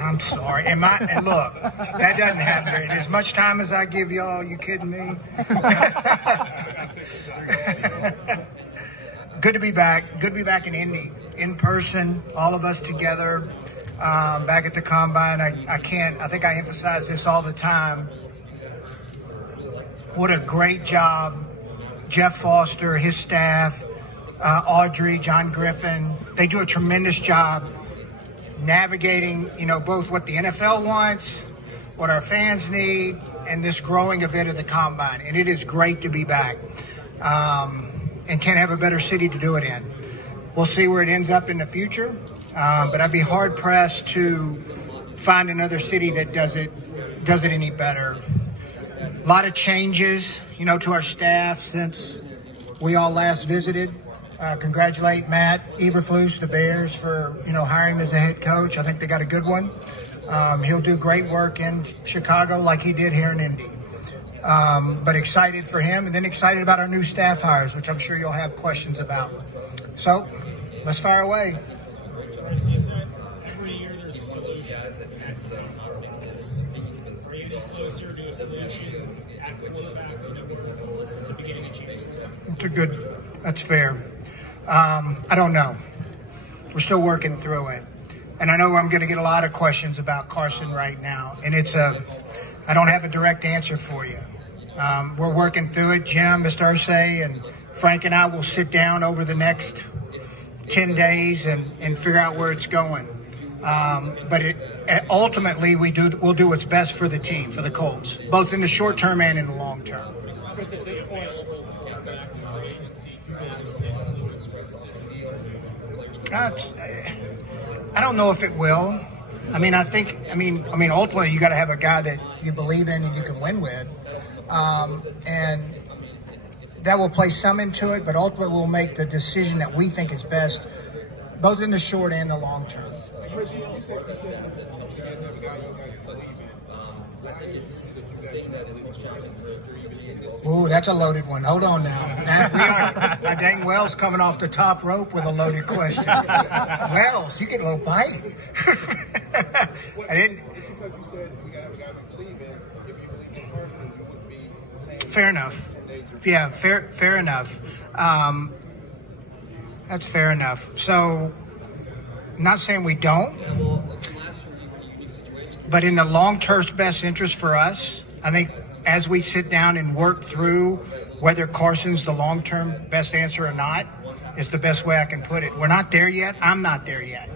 I'm sorry. And look, that doesn't happen. And as much time as I give y'all, you kidding me? Good to be back. Good to be back in Indy, in person, all of us together, back at the Combine. I think I emphasize this all the time. What a great job Jeff Foster, his staff, Audrey, John Griffin. They do a tremendous job navigating, both what the NFL wants, what our fans need, and this growing event of the Combine. And it is great to be back. And can't have a better city to do it in. We'll see where it ends up in the future, but I'd be hard-pressed to find another city that does it any better. A lot of changes, to our staff since we all last visited. Congratulate Matt Eberflus, the Bears, for, hiring him as a head coach. I think they got a good one. He'll do great work in Chicago like he did here in Indy. But excited for him, and then excited about our new staff hires, which I'm sure you'll have questions about. So let's fire away. Every year there's a solution. So is there a solution at quarterback at the beginning of change? That's fair. I don't know. We're still working through it. And I know I'm going to get a lot of questions about Carson right now. And I don't have a direct answer for you. We're working through it. Jim, Mr. Irsay, and Frank and I will sit down over the next 10 days and figure out where it's going. But ultimately, we'll do what's best for the team, for the Colts, both in the short term and in the long term. I don't know if it will. Ultimately, you got to have a guy that you believe in and you can win with. And that will play some into it, but ultimately we'll make the decision that we think is best, both in the short and the long term. Ooh, that's a loaded one. Hold on now. Dang Wells coming off the top rope with a loaded question. Wells, you get a little bite. I didn't. Fair enough. Yeah, fair enough. That's fair enough. So, I'm not saying we don't, but in the long-term best interest for us, I think as we sit down and work through whether Carson's the long-term best answer or not, is the best way I can put it. We're not there yet. I'm not there yet.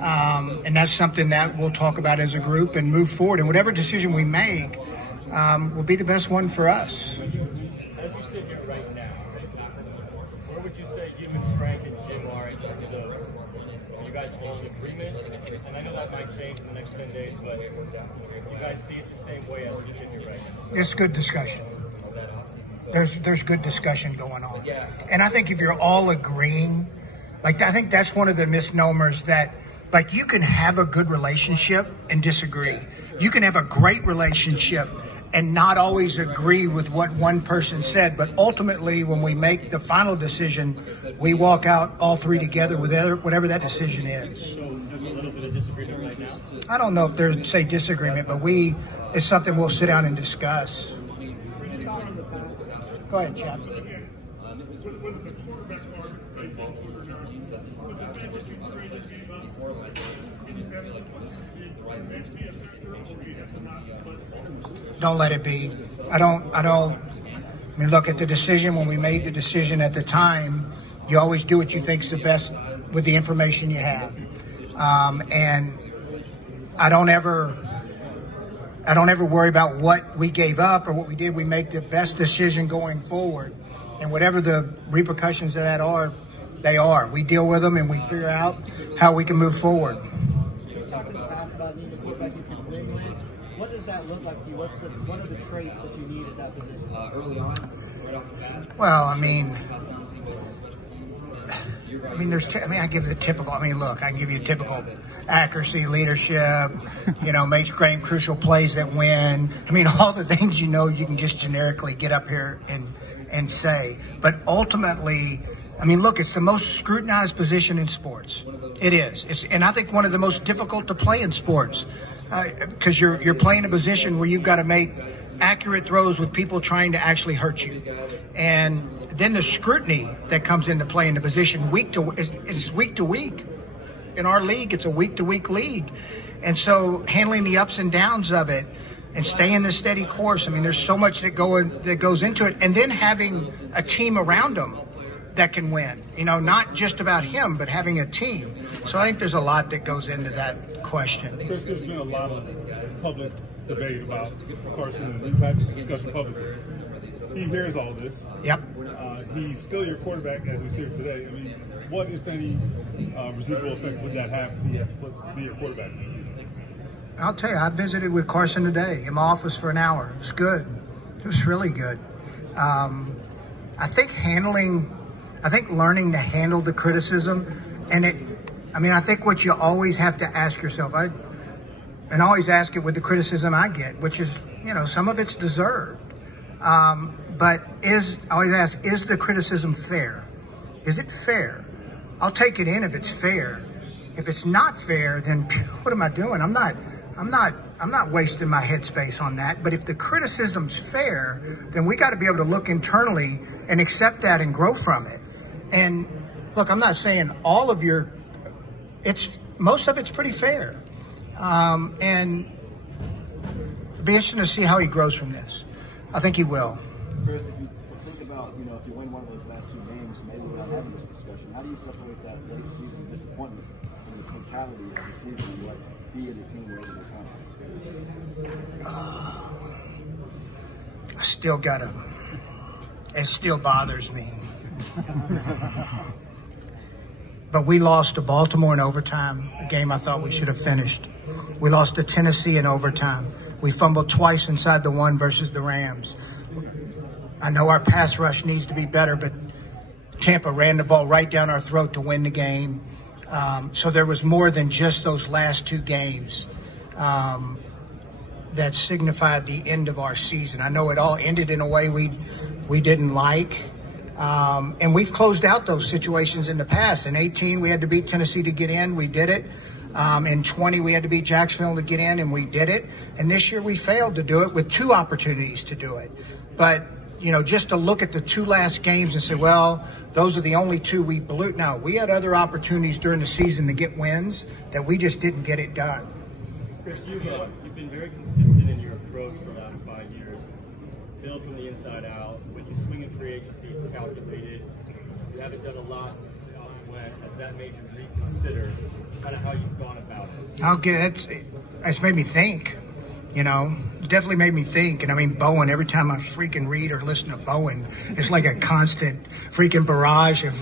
And that's something that we'll talk about as a group and move forward. And whatever decision we make will be the best one for us. As you sit here right now, where would you say you and Frank and Jim are in terms of, are you guys all in agreement? And I know that might change in the next 10 days, but do you guys see it the same way as you sit here right now? It's good discussion. There's good discussion going on. And I think if you're all agreeing, I think that's one of the misnomers that, you can have a good relationship and disagree. You can have a great relationship and not always agree with what one person said. But ultimately, when we make the final decision, we walk out all three together with whatever that decision is. So there's a little bit of disagreement right now? I don't know if there's, disagreement, but it's something we'll sit down and discuss. Go ahead, Chad. Don't let it be. Look at the decision. When we made the decision at the time, you always do what you think's the best with the information you have. And I don't ever worry about what we gave up or what we did. We make the best decision going forward. And whatever the repercussions of that are, they are. We deal with them and we figure out how we can move forward. What does that look like to you? What are the traits that you need at that position? Early on, right off the bat? Well, I give the typical. Look, I can give you typical accuracy, leadership, make great crucial plays that win. All the things you can just generically get up here and say. But ultimately, I mean, look, it's the most scrutinized position in sports. It is. And I think one of the most difficult to play in sports because you're playing a position where you've got to make accurate throws with people trying to actually hurt you. And then the scrutiny that comes into play in the position it's week to week. In our league, it's a week-to-week league. And so handling the ups and downs of it and staying the steady course, I mean, there's so much that goes into it. And then having a team around them that can win, not just about him, but having a team. So I think there's a lot that goes into that question. Chris, there's been a lot of public debate about Carson, and we've had this discussion publicly. He hears all this. Yep. He's still your quarterback as we see him today. I mean, what, if any, residual effect would that have if he has to be your quarterback this season? I'll tell you, I visited with Carson today in my office for an hour. It was good. It was really good. I think learning to handle the criticism, and I think what you always have to ask yourself, and always ask it with the criticism I get, which is, some of it's deserved. But I always ask, is the criticism fair? Is it fair? I'll take it in if it's fair. If it's not fair, then what am I doing? I'm not wasting my headspace on that. But if the criticism's fair, then we got to be able to look internally and accept that and grow from it. And look, I'm not saying all of most of it's pretty fair. And it'll be interesting to see how he grows from this. I think he will. Chris, if you think about, if you win one of those last two games, maybe we're not having this discussion. How do you separate that late season disappointment from the totality of the season and what he and the team were able to accomplish? It still bothers me. But we lost to Baltimore in overtime, a game I thought we should have finished. We lost to Tennessee in overtime. We fumbled twice inside the one versus the Rams. I know our pass rush needs to be better, but Tampa ran the ball right down our throat to win the game. So there was more than just those last two games that signified the end of our season. I know it all ended in a way we didn't like. And we've closed out those situations in the past. In 18, we had to beat Tennessee to get in. We did it. In 20, we had to beat Jacksonville to get in, and we did it. And this year we failed to do it with two opportunities to do it. But, just to look at the two last games and say, well, those are the only two we blew. No, we had other opportunities during the season to get wins that we just didn't get it done. Chris, you've been very consistent in your approach for the last 5 years. Build from the inside out. When you swing in free agency, it's calculated. You haven't done a lot since Carson Wentz. Has that made you reconsider kind of how you've gone about it? It's made me think, definitely made me think. And I mean, Bowen, every time I freaking read or listen to Bowen, it's like a constant freaking barrage of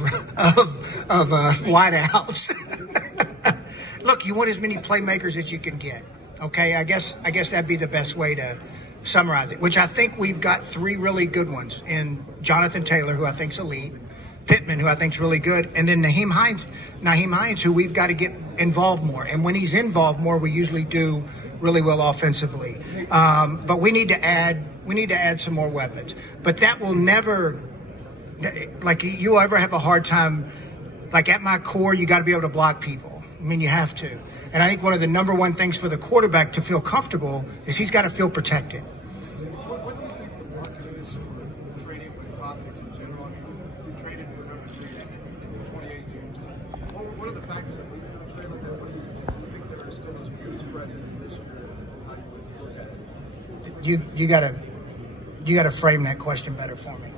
wideouts. Look, you want as many playmakers as you can get. Okay, I guess that'd be the best way to summarize it, which I think we've got three really good ones in Jonathan Taylor, who I think's elite, Pittman, who I think's really good, and then Naheem Hines, who we've got to get involved more. And when he's involved more, we usually do really well offensively. But we need to add some more weapons. But that will never, like, you'll ever have a hard time. Like, at my core, you got to be able to block people. I mean, you have to. And I think one of the number one things for the quarterback to feel comfortable is he's got to feel protected. What do you think the market is for trading for the Falcons in general? You traded for number 3 in 2018. What are the factors that lead to a trade like that? What do you think there are still those views present in this year? How do you look at it? You gotta frame that question better for me.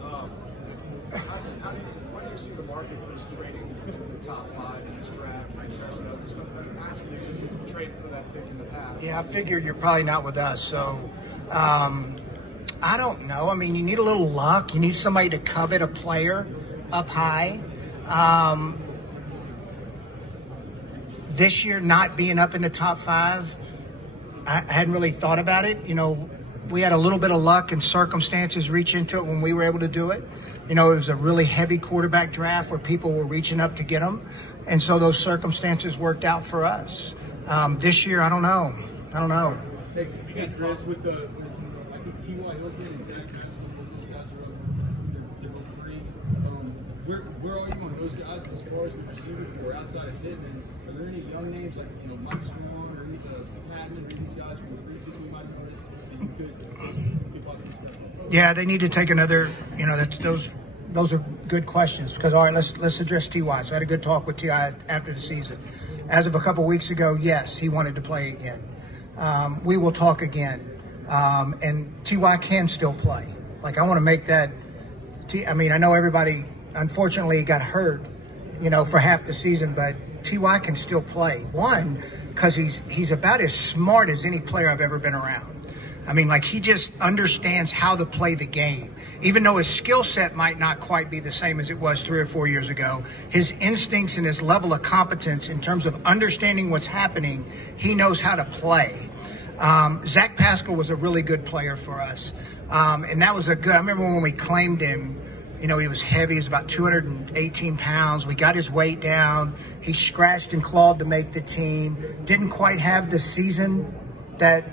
What do you see the market for trading in the top 5 in this draft? I'm asking you because you traded for that pick in the past. Yeah, I figured you're probably not with us, so I don't know. I mean, you need a little luck. You need somebody to covet a player up high. This year, not being up in the top 5, I hadn't really thought about it. We had a little bit of luck and circumstances reach into it when we were able to do it. It was a really heavy quarterback draft where people were reaching up to get them. And so those circumstances worked out for us. This year, I don't know. Hey, you guys, Chris, with the, I think T.Y. Hilton and Zach Johnson, you guys are both free. Where are you on those guys as far as the receivers who are outside of Pittman? Are there any young names like Mike Swan or any Patman or these guys from the preseason we might notice that you could possibly step? Yeah, they need to take another. Those are good questions because all right, let's address T.Y. So I had a good talk with T.Y. after the season. As of a couple weeks ago, yes, he wanted to play again. We will talk again, and T.Y. can still play. Like I want to make that. I mean, I know everybody unfortunately got hurt, for half the season, but T.Y. can still play. One, because he's about as smart as any player I've ever been around. I mean, like he just understands how to play the game. Even though his skill set might not quite be the same as it was 3 or 4 years ago, his instincts and his level of competence in terms of understanding what's happening, he knows how to play. Zach Pascal was a really good player for us. And that was I remember when we claimed him, he was heavy. He was about 218 pounds. We got his weight down. He scratched and clawed to make the team. Didn't quite have the season that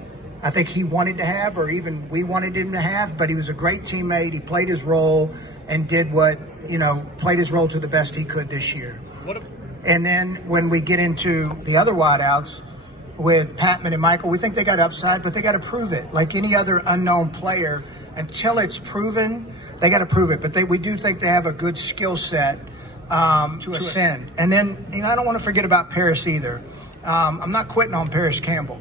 I think he wanted to have, or even we wanted him to have, but he was a great teammate. He played his role and did played his role to the best he could this year. And then when we get into the other wideouts with Patman and Michael, we think they got upside, but they got to prove it. Like any other unknown player, until it's proven, they got to prove it. But we do think they have a good skill set to ascend. And then, I don't want to forget about Paris either. I'm not quitting on Paris Campbell.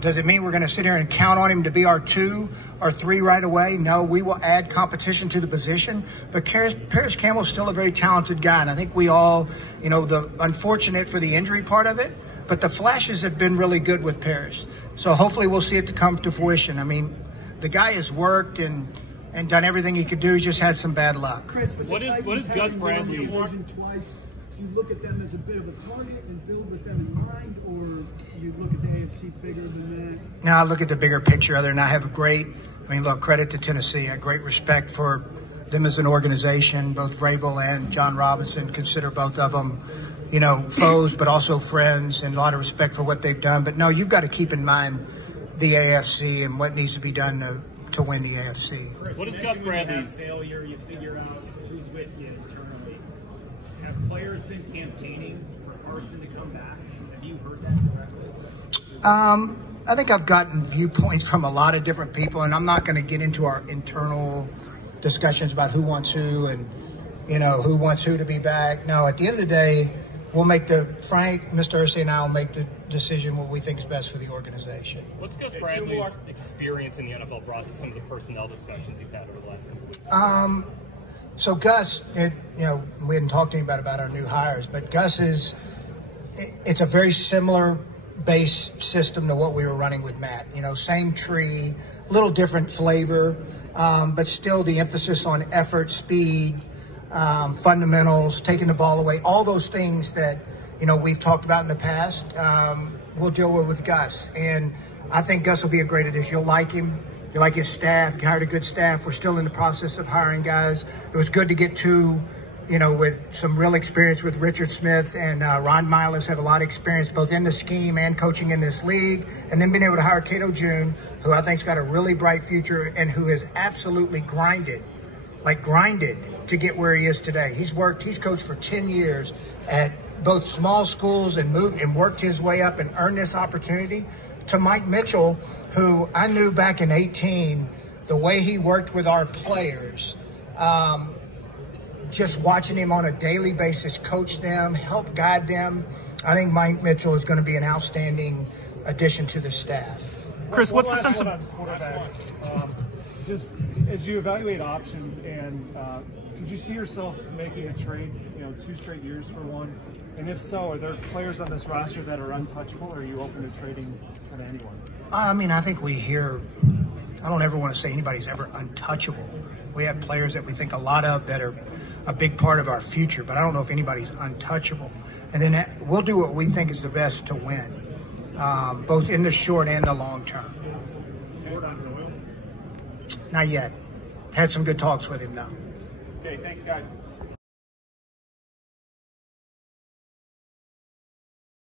Does it mean we're going to sit here and count on him to be our 2 or 3 right away? No, we will add competition to the position. But Paris Campbell is still a very talented guy. And I think we all, the unfortunate for the injury part of it, but the flashes have been really good with Paris. So hopefully we'll see it to come to fruition. I mean, the guy has worked and done everything he could do. He's just had some bad luck. Chris, what is Gus Bradley's? Twice. Do you look at them as a bit of a target and build with them in mind, or you look at the AFC bigger than that? No, I look at the bigger picture. Other than I have credit to Tennessee. I have great respect for them as an organization. Both Vrabel and John Robinson consider both of them, foes, but also friends, and a lot of respect for what they've done. But no, you've got to keep in mind the AFC and what needs to be done to win the AFC. What is Gus Bradley's failure? You figure out who's with you internally. Have players been campaigning for Carson to come back? Have you heard that correctly? I think I've gotten viewpoints from a lot of different people, and I'm not going to get into our internal discussions about who wants who and who wants who to be back. No, at the end of the day, we'll make Mr. Irsay and I will make the decision what we think is best for the organization. What's Gus Bradley's experience in the NFL brought to some of the personnel discussions you've had over the last couple of weeks? So Gus, we hadn't talked to anybody about our new hires, but Gus it's a very similar base system to what we were running with Matt. Same tree, a little different flavor, but still the emphasis on effort, speed, fundamentals, taking the ball away, all those things that, we've talked about in the past, we'll deal with Gus. And I think Gus will be a great addition. You'll like him. You like his staff. You hired a good staff. We're still in the process of hiring guys. It was good to get 2, with some real experience with Richard Smith and Ron Miles have a lot of experience both in the scheme and coaching in this league. And then being able to hire Cato June, who I think's got a really bright future and who has absolutely grinded to get where he is today. He's coached for 10 years at both small schools and worked his way up and earned this opportunity. To Mike Mitchell, who I knew back in 2018, the way he worked with our players, just watching him on a daily basis, coach them, help guide them. I think Mike Mitchell is going to be an outstanding addition to the staff. Chris, what's the sense of quarterbacks? Just as you evaluate options, and could you see yourself making a trade, 2 straight years for one? And if so, are there players on this roster that are untouchable, or are you open to trading kind of anyone? I think we hear, I don't ever want to say anybody's ever untouchable. We have players that we think a lot of that are a big part of our future, but I don't know if anybody's untouchable. And then we'll do what we think is the best to win, both in the short and the long term. Not yet. Had some good talks with him, though. Okay, thanks, guys.